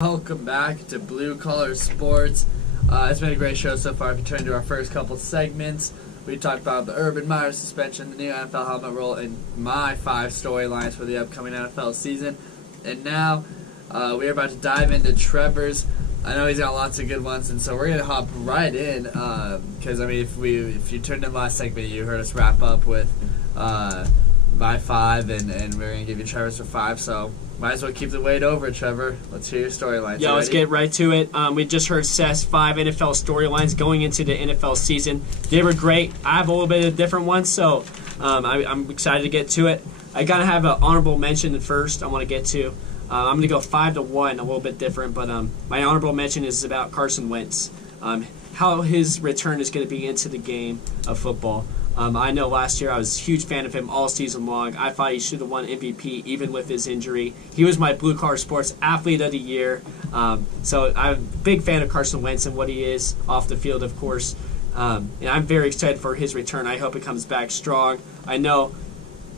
Welcome back to Blue Collar Sports. It's been a great show so far. If you turn to our first couple segments, we talked about the Urban Meyer suspension, the new NFL helmet rule, and my 5 storylines for the upcoming NFL season. And now we're about to dive into Trevor's. I know he's got lots of good ones, and so we're going to hop right in because, if you turned in last segment, you heard us wrap up with my 5, and we're going to give you Trevor's for 5, so might as well keep the weight over, Trevor. Let's hear your storylines. Yeah, let's get right to it. We just heard Seth's 5 NFL storylines going into the NFL season. They were great. I have a little bit of different ones, so I'm excited to get to it. I got to have an honorable mention first I want to get to. I'm going to go 5-1, a little bit different, but my honorable mention is about Carson Wentz. How his return is going to be into the game of football. I know last year I was a huge fan of him all season long. I thought he should have won MVP even with his injury. He was my Blue Collar Sports Athlete of the Year. So I'm a big fan of Carson Wentz and what he is off the field, of course. And I'm very excited for his return. I hope he comes back strong. I know,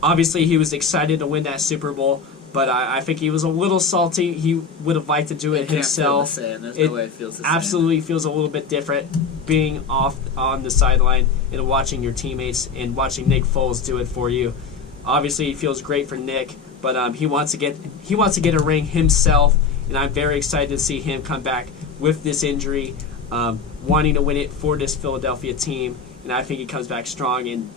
obviously, he was excited to win that Super Bowl, but I think he was a little salty. He would have liked to do it himself. There's no way it feels the same. Absolutely feels a little bit different being off on the sideline and watching your teammates and watching Nick Foles do it for you. Obviously, it feels great for Nick, but he wants to get a ring himself, and I'm very excited to see him come back with this injury, wanting to win it for this Philadelphia team, and I think he comes back strong. And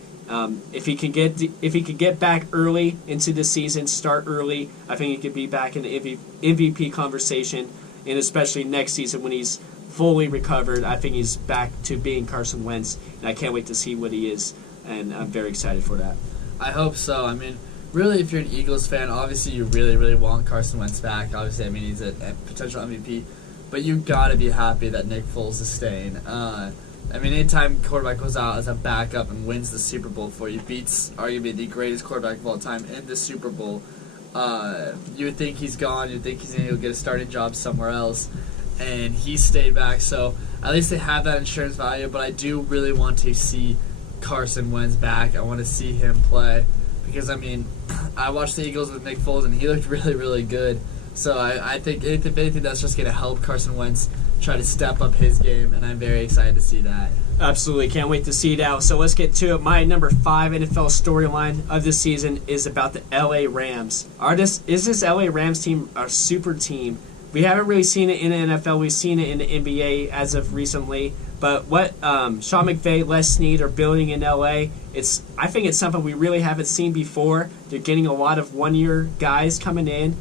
if he can get back early into the season, start early, I think he could be back in the MVP conversation, and especially next season when he's fully recovered, I think he's back to being Carson Wentz, and I can't wait to see what he is, and I'm very excited for that. I hope so. Really, if you're an Eagles fan, obviously you really, really want Carson Wentz back. Obviously, he's a potential MVP, but you got to be happy that Nick Foles is staying. Anytime quarterback goes out as a backup and wins the Super Bowl for you, beats arguably the greatest quarterback of all time in the Super Bowl, you would think he's gone. You'd think he's going to go get a starting job somewhere else, and he stayed back. So at least they have that insurance value, but I do really want to see Carson Wentz back. I want to see him play because, I watched the Eagles with Nick Foles, and he looked really, really good. So I think, if anything, that's just going to help Carson Wentz try to step up his game, and I'm very excited to see that. Absolutely. Can't wait to see it out. So let's get to it. My number 5 NFL storyline of this season is about the LA Rams. Is this LA Rams team a super team? We haven't really seen it in the NFL. We've seen it in the NBA as of recently. But what Sean McVay, Les Snead are building in LA, I think it's something we really haven't seen before. They're getting a lot of one-year guys coming in.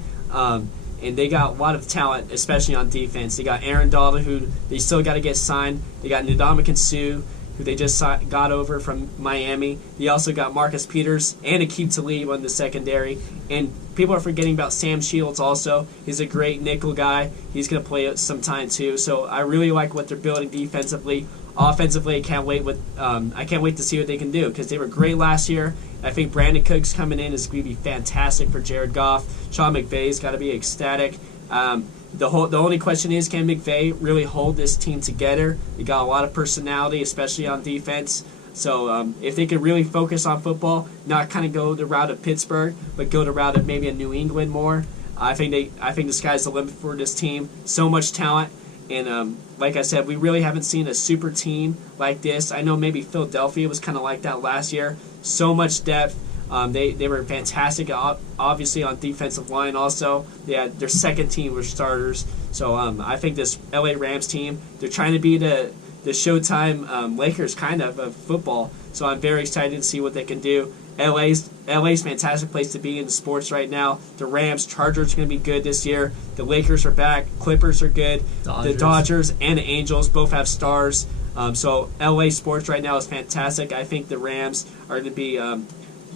And they got a lot of talent, especially on defense. They got Aaron Donald, who they still got to get signed. They got Ndamukong Suh, who they just got over from Miami. They also got Marcus Peters and Aqib Talib on the secondary. And people are forgetting about Sam Shields also. He's a great nickel guy. He's going to play it some time too. So I really like what they're building defensively. Offensively, I can't wait to see what they can do because they were great last year. I think Brandon Cooks coming in is going to be fantastic for Jared Goff. Sean McVay's got to be ecstatic. The only question is, can McVay really hold this team together? They got a lot of personality, especially on defense. So if they could really focus on football, not kind of go the route of Pittsburgh, but go the route of maybe a New England more, I think the sky's the limit for this team. So much talent. And like I said, we really haven't seen a super team like this. I know maybe Philadelphia was kind of like that last year. So much depth. They were fantastic, obviously, on defensive line also. They had their second team were starters. So I think this LA Rams team, they're trying to be the Showtime Lakers kind of football. So I'm very excited to see what they can do. LA's a fantastic place to be in sports right now. The Rams, Chargers are going to be good this year. The Lakers are back. Clippers are good. The Dodgers and the Angels both have stars. So LA sports right now is fantastic. I think the Rams are going to be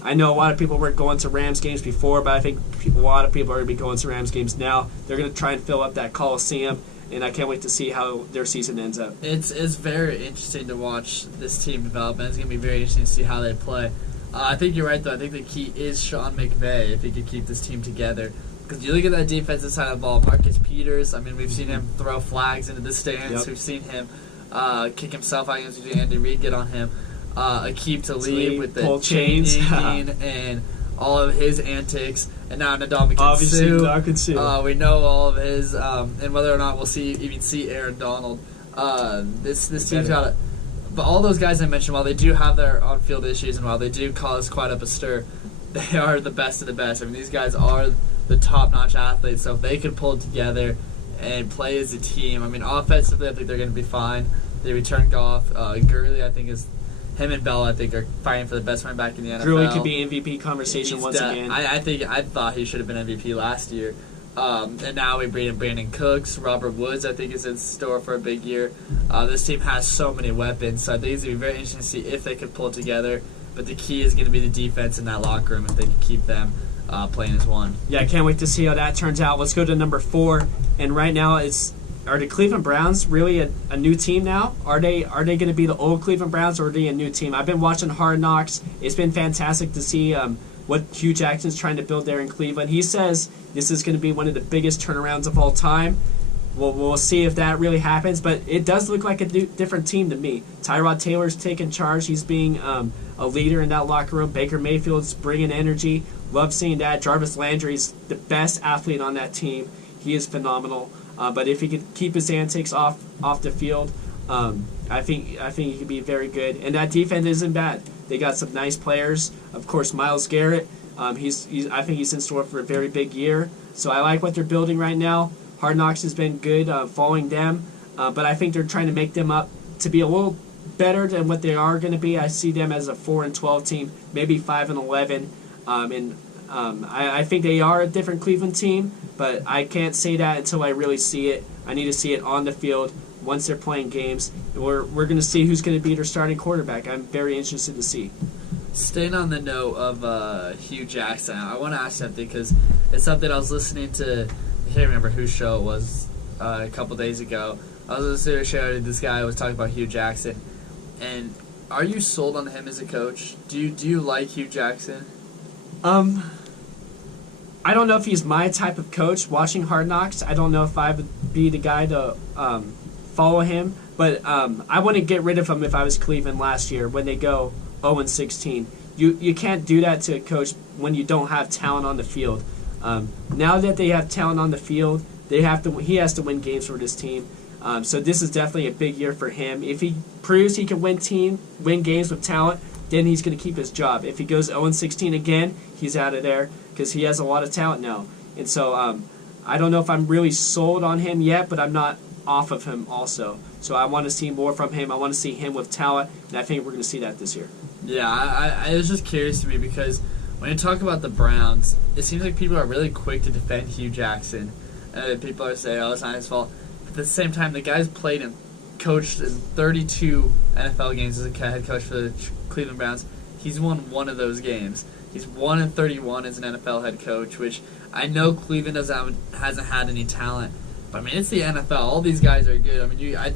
I know a lot of people weren't going to Rams games before, but I think a lot of people are going to be going to Rams games now. They're going to try and fill up that Coliseum, and I can't wait to see how their season ends up. It's very interesting to watch this team develop, and it's going to be very interesting to see how they play. I think you're right, though. I think the key is Sean McVay, if he could keep this team together. Because you look at that defensive side of the ball, Marcus Peters, we've seen him throw flags into the stands. Yep. We've seen him kick himself out against Andy Reid, get on him. Aqib Talib with the chain and all of his antics. and now Ndamukong Obviously, Suh. Ndamukong Suh. We know all of his, and whether or not we'll even see Aaron Donald. This team's got it. But all those guys I mentioned, while they do have their on-field issues and while they do cause quite up a stir, they are the best of the best. I mean, these guys are the top-notch athletes, so if they could pull it together and play as a team, I mean, offensively, I think they're going to be fine. They return Goff. Gurley, I think, is him and Bell, I think, are fighting for the best running back in the NFL. Gurley could be MVP conversation once again. I thought he should have been MVP last year. And now we bring in Brandon Cooks. Robert Woods, I think, is in store for a big year. This team has so many weapons, so I think it's going to be very interesting to see if they can pull it together. But the key is going to be the defense in that locker room if they can keep them playing as one. Yeah, I can't wait to see how that turns out. Let's go to number 4. And right now, are the Cleveland Browns really a new team now? Are they going to be the old Cleveland Browns, or are they a new team? I've been watching Hard Knocks. It's been fantastic to see what Hugh Jackson's trying to build there in Cleveland. He says this is going to be one of the biggest turnarounds of all time. We'll see if that really happens, but it does look like a different team to me. Tyrod Taylor's taking charge. He's being a leader in that locker room. Baker Mayfield's bringing energy. Love seeing that. Jarvis Landry's the best athlete on that team. He is phenomenal. But if he could keep his antics off the field, I think he could be very good. And that defense isn't bad. They got some nice players. Of course, Myles Garrett. I think he's in store for a very big year. So I like what they're building right now. Hard Knocks has been good following them, but I think they're trying to make them up to be a little better than what they are going to be. I see them as a 4-12 team, maybe 5-11, I think they are a different Cleveland team, but I can't say that until I really see it. I need to see it on the field once they're playing games. We're going to see who's going to be their starting quarterback. I'm very interested to see. Staying on the note of Hugh Jackson, I want to ask something because it's something I was listening to. I can't remember whose show it was a couple days ago. I was listening to a show and this guy was talking about Hugh Jackson. And are you sold on him as a coach? Do you like Hugh Jackson? I don't know if he's my type of coach. Watching Hard Knocks, I don't know if I would be the guy to follow him. But I wouldn't get rid of him if I was Cleveland last year when they go 0-16. You can't do that to a coach when you don't have talent on the field. Now that they have talent on the field, he has to win games for this team. So this is definitely a big year for him. If he proves he can win games with talent, then he's going to keep his job. If he goes 0-16 again, he's out of there because he has a lot of talent now. And so I don't know if I'm really sold on him yet, but I'm not off of him also. So I want to see more from him. I want to see him with talent, and I think we're going to see that this year. Yeah, I was just curious to me because when you talk about the Browns, it seems like people are really quick to defend Hugh Jackson. People are saying, oh, it's not his fault. But at the same time, the guy's played and coached in 32 NFL games as a head coach for the Cleveland Browns. He's won one of those games. He's 1-31 as an NFL head coach, which I know Cleveland hasn't had any talent. But, I mean, it's the NFL. All these guys are good. I mean, I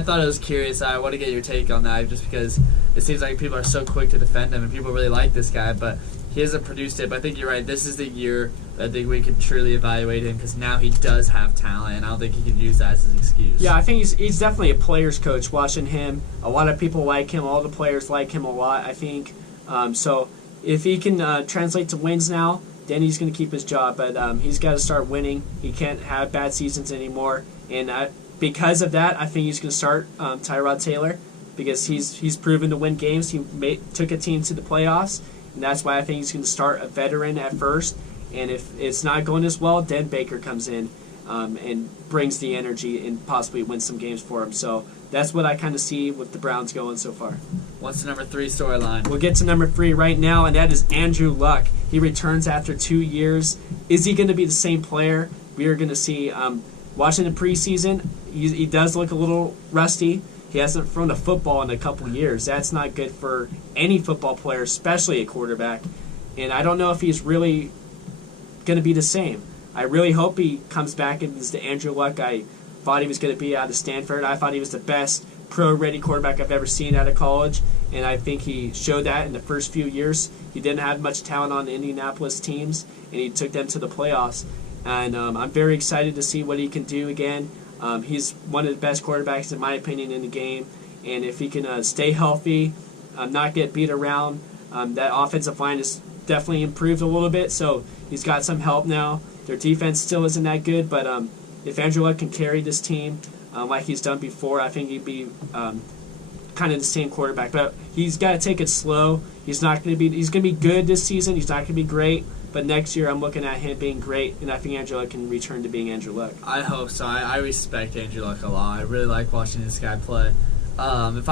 thought it was curious. I want to get your take on that just because it seems like people are so quick to defend him and people really like this guy, but he hasn't produced it. But I think you're right. This is the year that I think we can truly evaluate him because now he does have talent, and I don't think he can use that as his excuse. Yeah, I think he's definitely a player's coach. Watching him, a lot of people like him. All the players like him a lot, I think. So if he can translate to wins now, then he's going to keep his job. But he's got to start winning. He can't have bad seasons anymore. And because of that, I think he's going to start Tyrod Taylor because he's proven to win games. He took a team to the playoffs, and that's why I think he's going to start a veteran at first. And if it's not going as well, then Baker comes in and brings the energy and possibly wins some games for him. So that's what I kind of see with the Browns going so far. What's the number 3 storyline? We'll get to number 3 right now, and that is Andrew Luck. He returns after 2 years. Is he going to be the same player? We are going to see. Watching the preseason, he does look a little rusty. He hasn't thrown a football in a couple years. That's not good for any football player, especially a quarterback. And I don't know if he's really going to be the same. I really hope he comes back and is the Andrew Luck I thought he was going to be out of Stanford. I thought he was the best pro-ready quarterback I've ever seen out of college, and I think he showed that in the first few years. He didn't have much talent on the Indianapolis teams, and he took them to the playoffs. And I'm very excited to see what he can do again. He's one of the best quarterbacks, in my opinion, in the game. And if he can stay healthy, not get beat around, that offensive line has definitely improved a little bit. So He's got some help now. Their defense still isn't that good, but if Andrew Luck can carry this team like he's done before, I think he'd be kind of the same quarterback. But he's got to take it slow. He's going to be good this season. He's not going to be great. But next year, I'm looking at him being great, and I think Andrew Luck can return to being Andrew Luck. I hope so. I respect Andrew Luck a lot. I really like watching this guy play. If